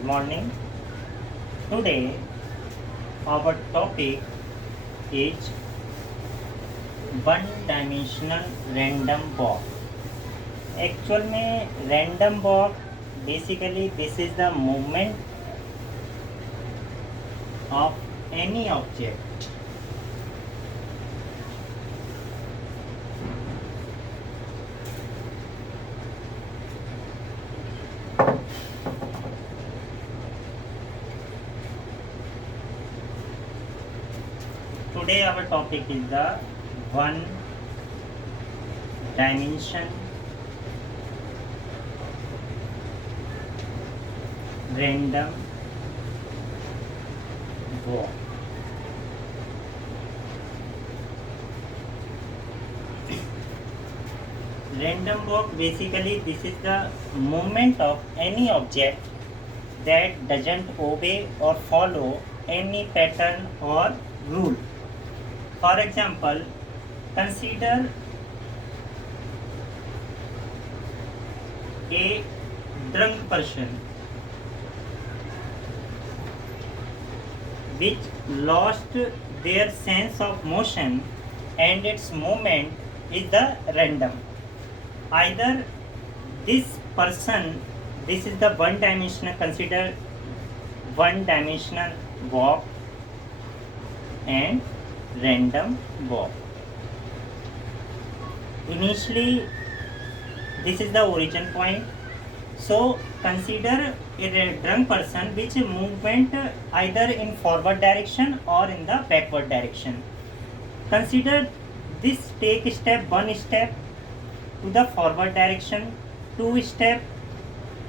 Good morning. Today our topic is one dimensional random walk. Actual में random walk basically this is the movement of any object today our topic is the one dimension random walk. Random walk basically this is the movement of any object that doesn't obey or follow any pattern or rule. For example, consider a drunk person which lost their sense of motion and its movement is the random. Either this person, this is the one dimensional, consider one dimensional walk and random walk. Initially this is the origin point. So consider a drunk person which movement either in forward direction or in the backward direction. Consider this take step, one step to the forward direction, two step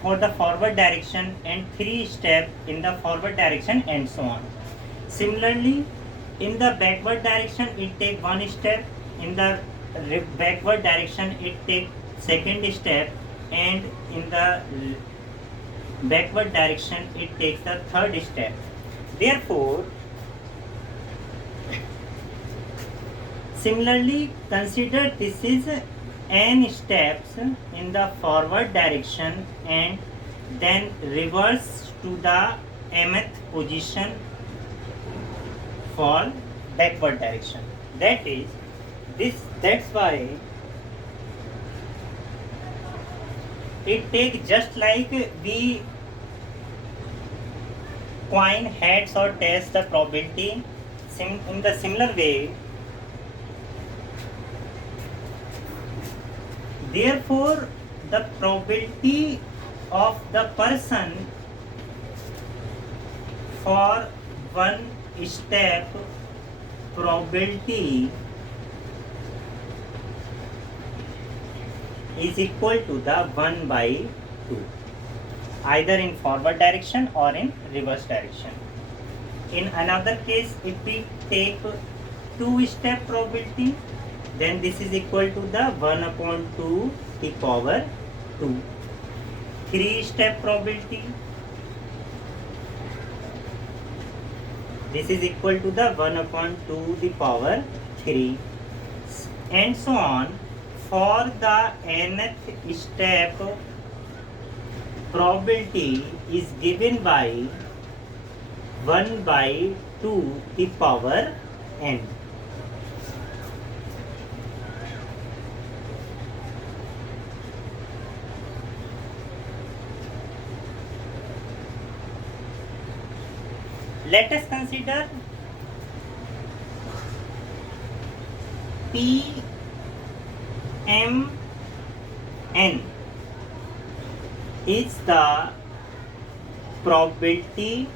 for the forward direction and three step in the forward direction and so on. Similarly, in the backward direction it take one step, in the backward direction it take second step, and in the backward direction it takes the third step. Therefore, similarly consider this is n steps in the forward direction and then reverse to the mth position for backward direction. That is this, that's why it takes just like we coin heads or tails the probability. In the similar way, therefore the probability of the person for one step probability is equal to the 1 by 2, either in forward direction or in reverse direction. In another case, if we take 2-step probability, then this is equal to the 1 upon 2 the power 2. 3-step probability, this is equal to the 1 upon 2 the power 3, and so on. For the nth step, probability is given by 1 by 2 the power n. Let us consider P M n is the probability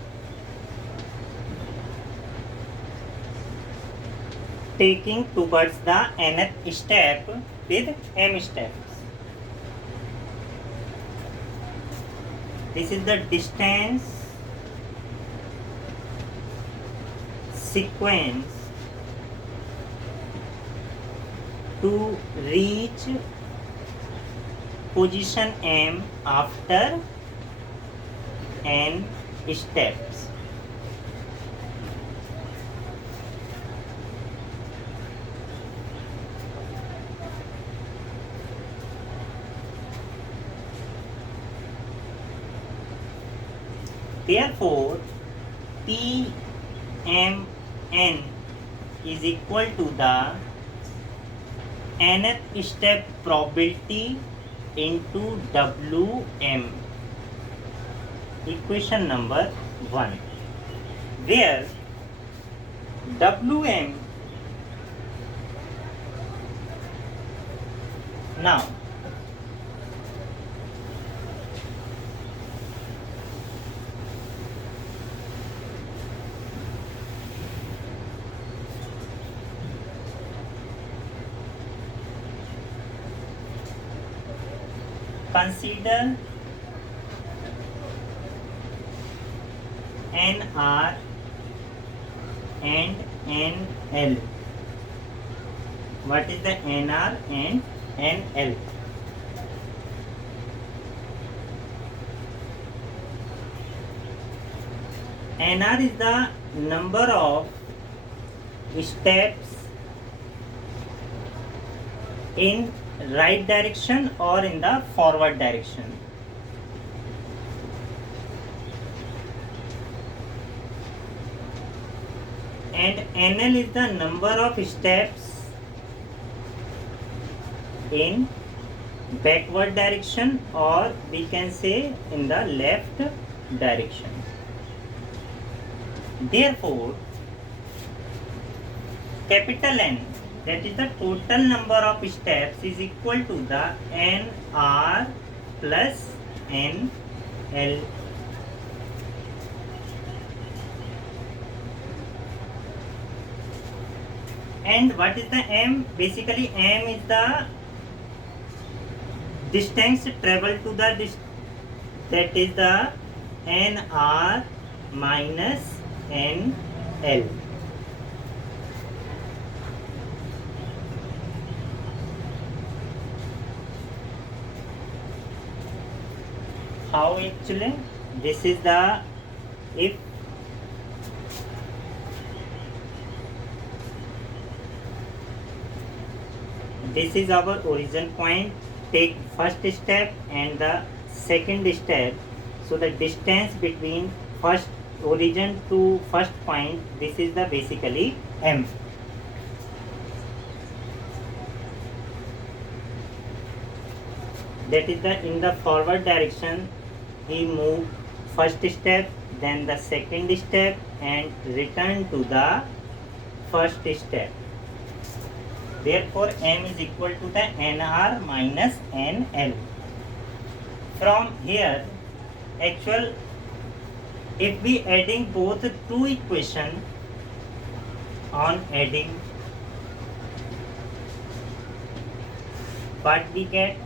taking towards the nth step with m steps. This is the distance sequence to reach position M after n steps. Therefore, Tmn is equal to the nth step probability into Wm. Equation number 1, where Wm, now consider Nr and Nl. What is the Nr and Nl? Nr is the number of steps in right direction or in the forward direction. And NL is the number of steps in backward direction, or we can say in the left direction. Therefore, capital N, that is the total number of steps, is equal to the NR plus NL. And what is the M? Basically, M is the distance traveled to the that is the NR minus NL. How actually? This is the, if this is our origin point, take first step and the second step. So the distance between first origin to first point, this is the basically M. That is the, in the forward direction, he moved first step, then the second step, and return to the first step. Therefore, M is equal to the NR minus NL. From here, actual, if we adding both two equation, on adding, what we get,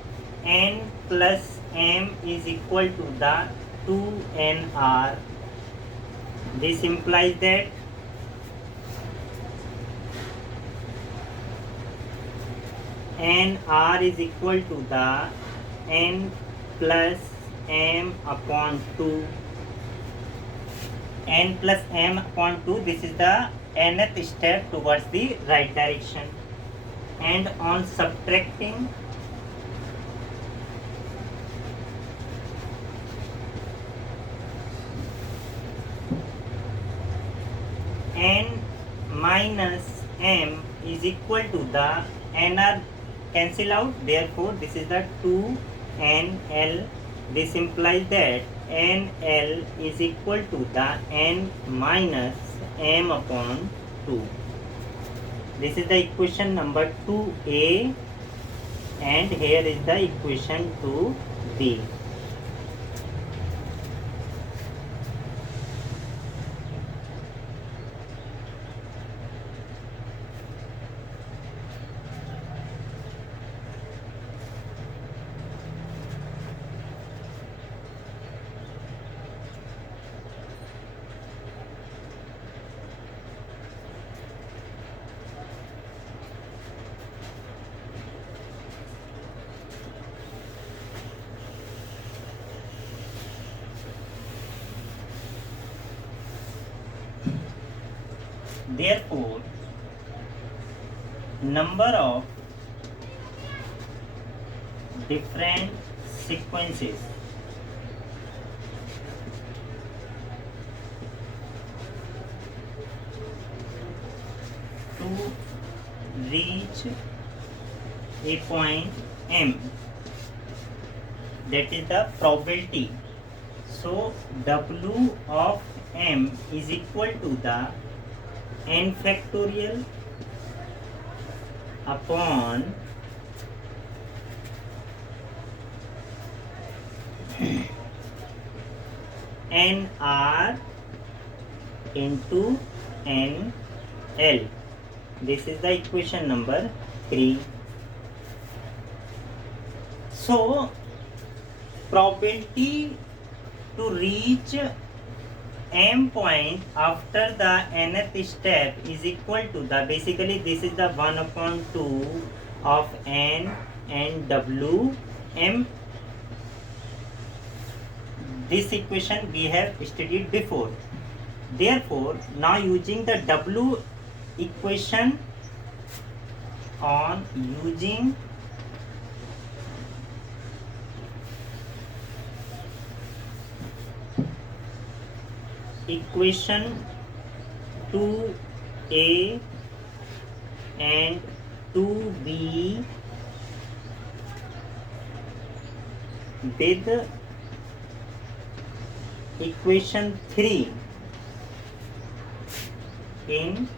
N plus M is equal to the 2NR. This implies that NR is equal to the N plus M upon 2. N plus M upon 2, this is the nth step towards the right direction. And on subtracting, N minus M is equal to the NR cancel out, therefore this is the 2NL. This implies that NL is equal to the N minus M upon 2. This is the equation number 2A, and here is the equation 2B. Therefore, number of different sequences reach a point M, that is the probability. So W of M is equal to the n factorial upon nr into nl. This is the equation number 3. So probability to reach m point after the nth step is equal to the, basically this is the 1/2 of n and w m. This equation we have studied before. Therefore, now using the w equation on using equation 2a and 2b with equation 3 in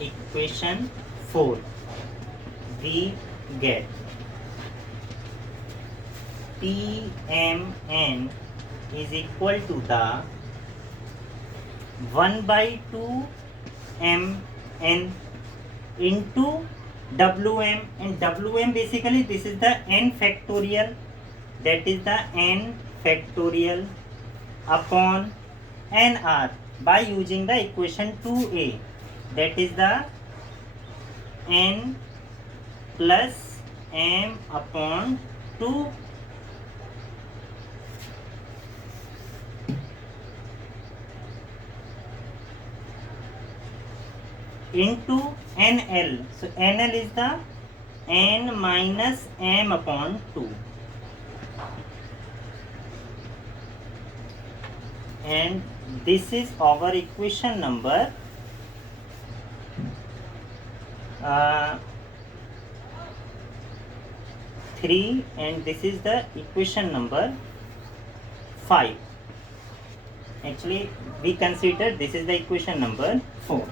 equation 4, we get Pmn is equal to the 1/2 mn into wm, and wm basically this is the n factorial, that is the n factorial upon nr by using the equation 2a, that is the n plus m upon 2 into nl. So nl is the n minus m upon 2, and this is our equation number 3, and this is the equation number 5. Actually we consider this is the equation number 4.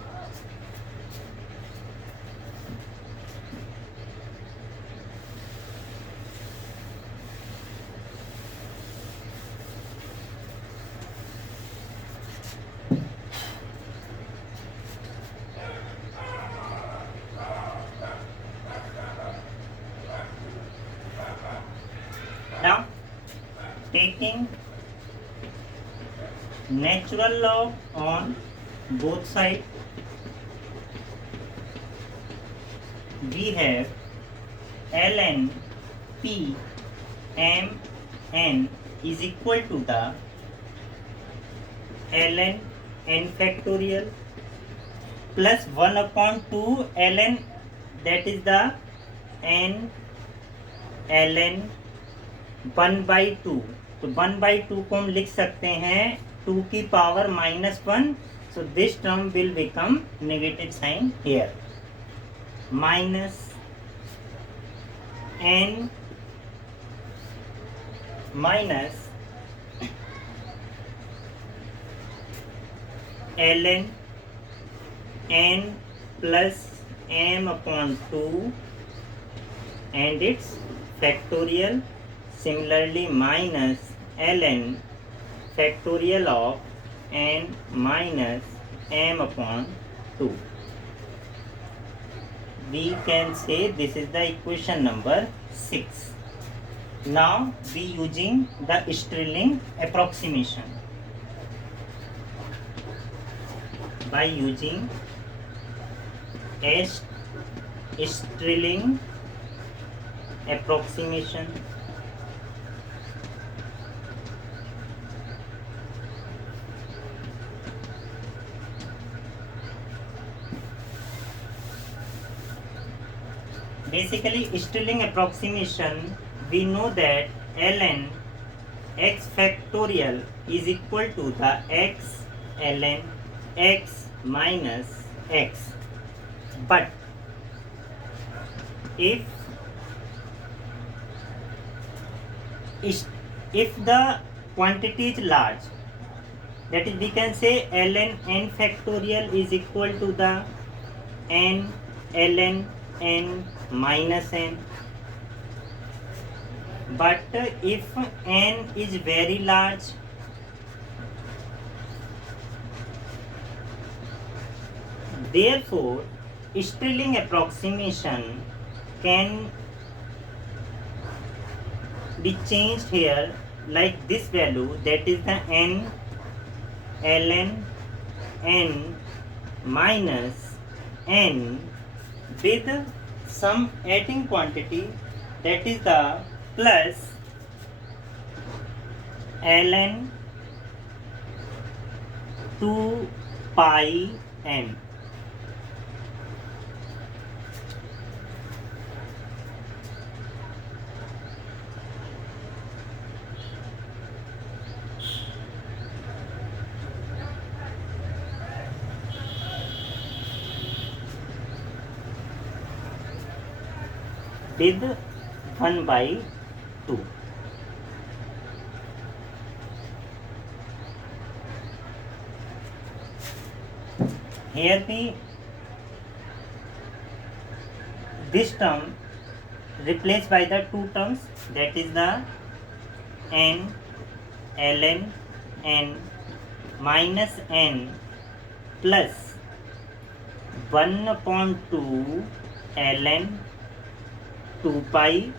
Now, taking natural log on both sides, we have ln p m n is equal to the ln n factorial plus 1/2 ln, that is the n ln 1/2. तो 1/2 को हम लिख सकते हैं 2 की power -1. So this term will become negative sign here. Minus n minus ln n plus m upon 2 and its factorial. Similarly, minus ln factorial of n minus m upon 2. We can say this is the equation number 6. Now we using the Stirling approximation. By using Stirling approximation, basically Stirling approximation, we know that ln x factorial is equal to the x ln x minus x. But if if the quantity is large, that is we can say ln n factorial is equal to the n ln n minus n. But if n is very large, therefore Stirling approximation can be changed here like this value, that is the n ln n minus n with some adding quantity, that is the plus ln 2 pi n. With 1 by 2. Here this term replaced by the two terms, that is the n ln n minus n plus 1 upon 2 ln 2 pi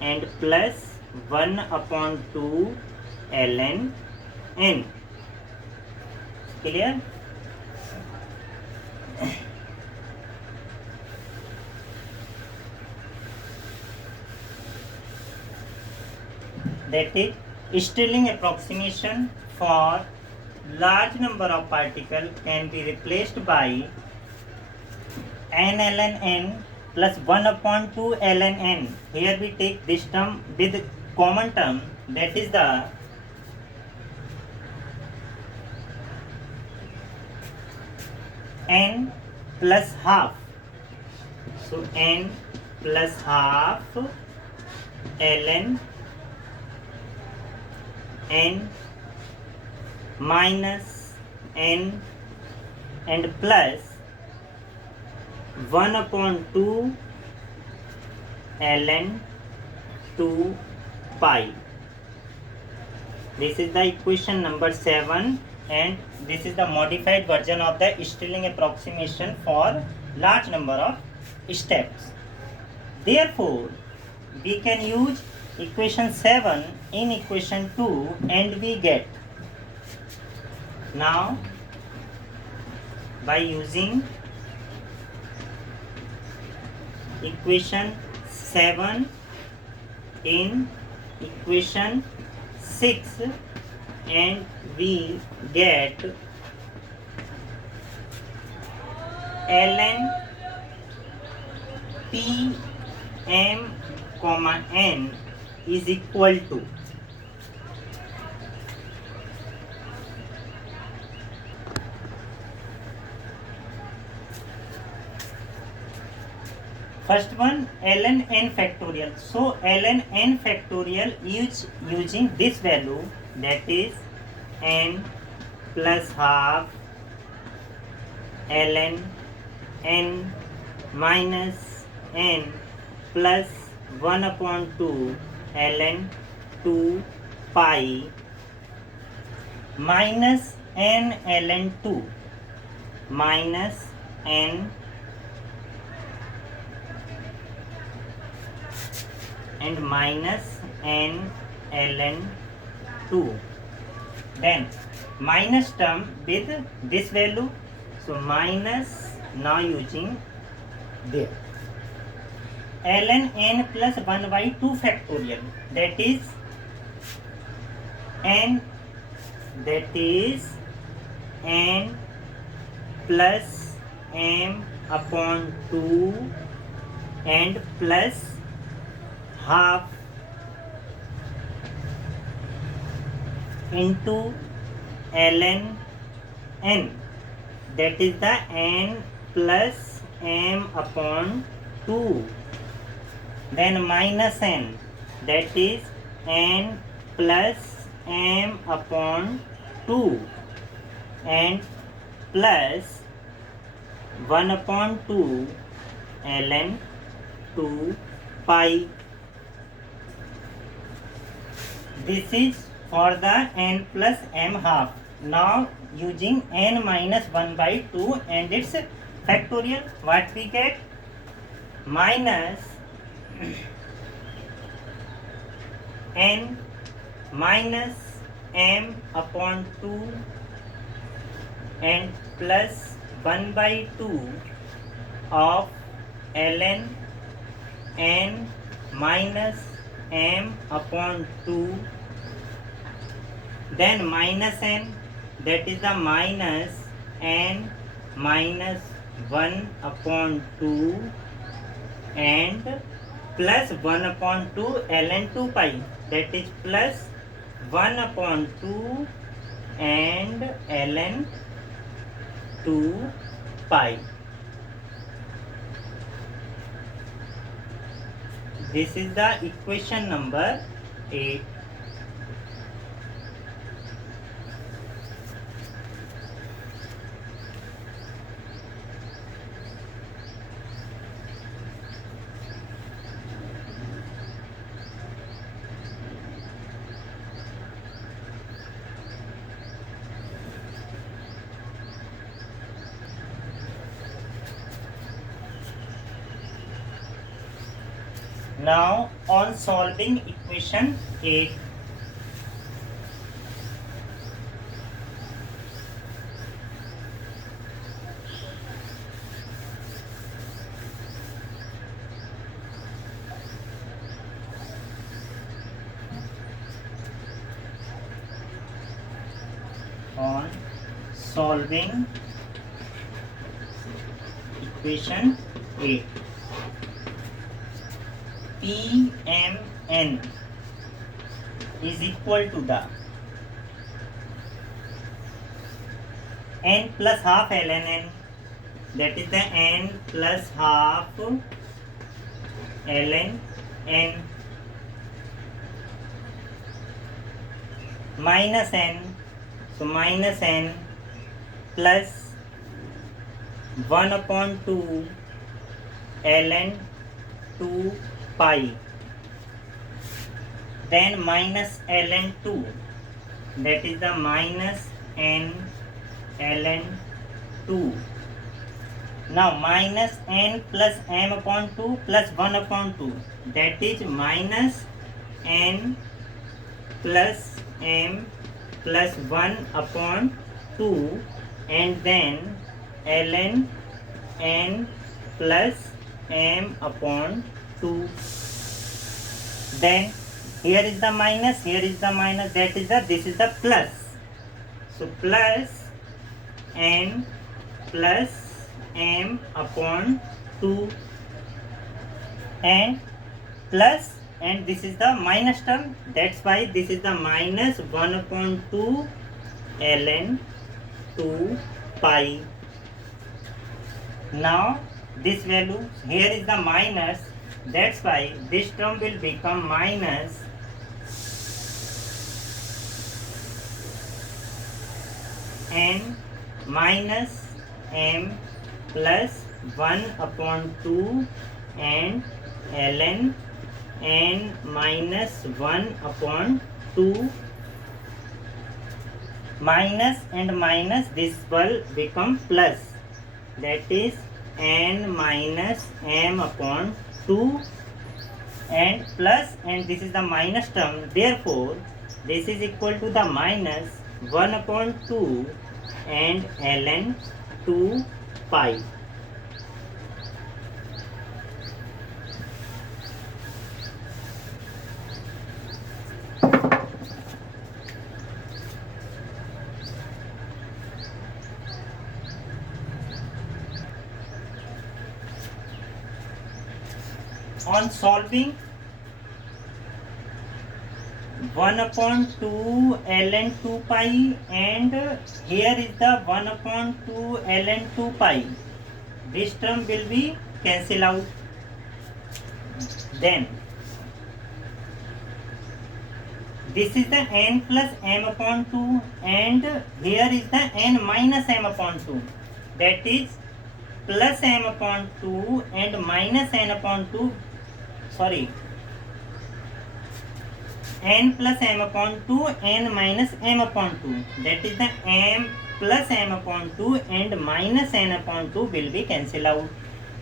and plus 1 upon 2 ln n. Clear? That is Stirling approximation for large number of particles can be replaced by n ln n plus 1 upon 2 ln n. Here we take this term with common term, that is the n plus half. So n plus half ln n minus n and plus 1 upon 2 ln 2 pi. This is the equation number 7, and this is the modified version of the Stirling approximation for large number of steps. Therefore, we can use equation 7 in equation 2 and we get, now by using equation 7 in equation 6, and we get ln p m comma n is equal to first one ln n factorial. So ln n factorial is using this value, that is n plus half ln n minus n plus 1 upon 2 ln 2 pi minus n ln 2 minus n and minus n ln 2. Then minus term with this value, so minus now using there ln n plus 1 by 2 factorial, that is n plus m upon 2 and plus half into ln n, that is the n plus m upon 2, then minus n, that is n plus m upon 2, and plus 1 upon 2 ln 2 pi. This is for the n plus m half. Now using n minus 1 by 2 and its factorial, what we get? Minus n minus m upon 2 and plus 1 by 2 of ln n minus m upon 2, then minus n, that is the minus n minus 1 upon 2 and plus 1 upon 2 ln 2 pi, that is plus 1 upon 2 and ln 2 pi. This is the equation number 8. Now on solving equation 8, on solving equation 8, Pmn is equal to the n plus half ln n, that is the n plus half ln n, minus n, so minus n plus 1 upon 2 ln 2 pi, then minus ln 2, that is the minus n ln 2. Now minus n plus m upon 2 plus 1 upon 2, that is minus n plus m plus 1 upon 2 and then ln n plus m upon 2. Then here is the minus, here is the minus, that is the, this is the plus. So plus n plus m upon 2 and plus, and this is the minus term, that's why this is the minus 1 upon 2 ln 2 pi. Now this value, here is the minus, that's why this term will become minus n minus m plus 1 upon 2 and ln n minus 1 upon 2, minus and minus, this will become plus, that is n minus m upon 2 and plus, and this is the minus term, therefore this is equal to the minus 1 upon 2 and ln 2 pi. On solving 1 upon 2 ln 2 pi and here is the 1 upon 2 ln 2 pi. this term will be cancel out. Then this is the n plus m upon 2 and here is the n minus m upon 2. That is plus m upon 2 and minus n upon 2. Sorry. N plus m upon 2 n minus m upon 2. That is the m plus m upon 2 and minus n upon 2 will be cancel out.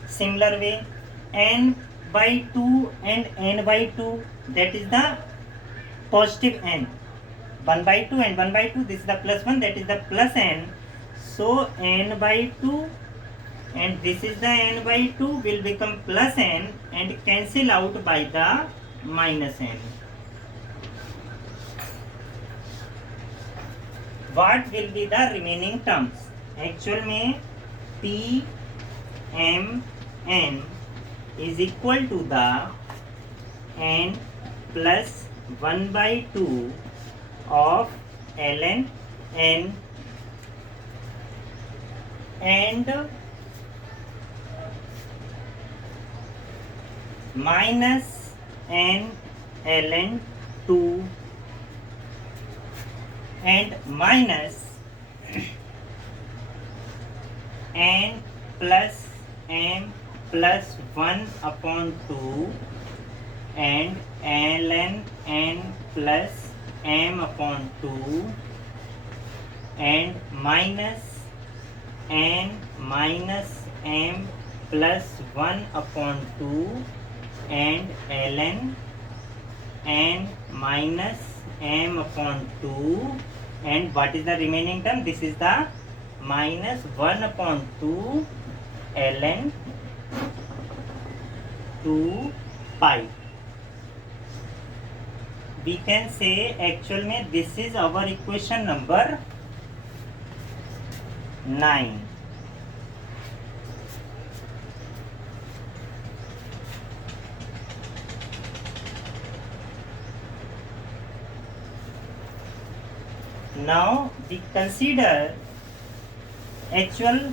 Similar way n by 2 and n by 2, that is the positive n. 1 by 2 and 1 by 2, this is the plus 1, that is the plus n. So n by 2 and this is the n by 2 will become plus n and cancel out by the minus n. What will be the remaining terms? Actual में P M N is equal to the n plus 1 by 2 of ln n and minus n ln 2 and minus n plus m plus 1 upon 2 and ln n plus m upon 2 and minus n minus m plus 1 upon 2 and ln n minus m upon 2. And what is the remaining term? This is the minus 1 upon 2 ln 2 pi. We can say actual में this is our equation number 9. Now we consider actual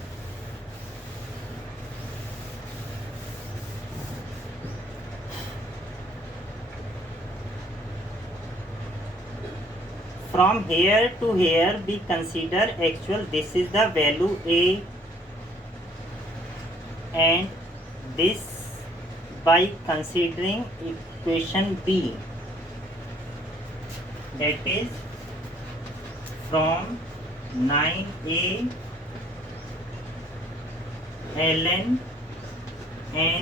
from here to here. We consider actual, this is the value A and this by considering equation B, that is from 9A ln n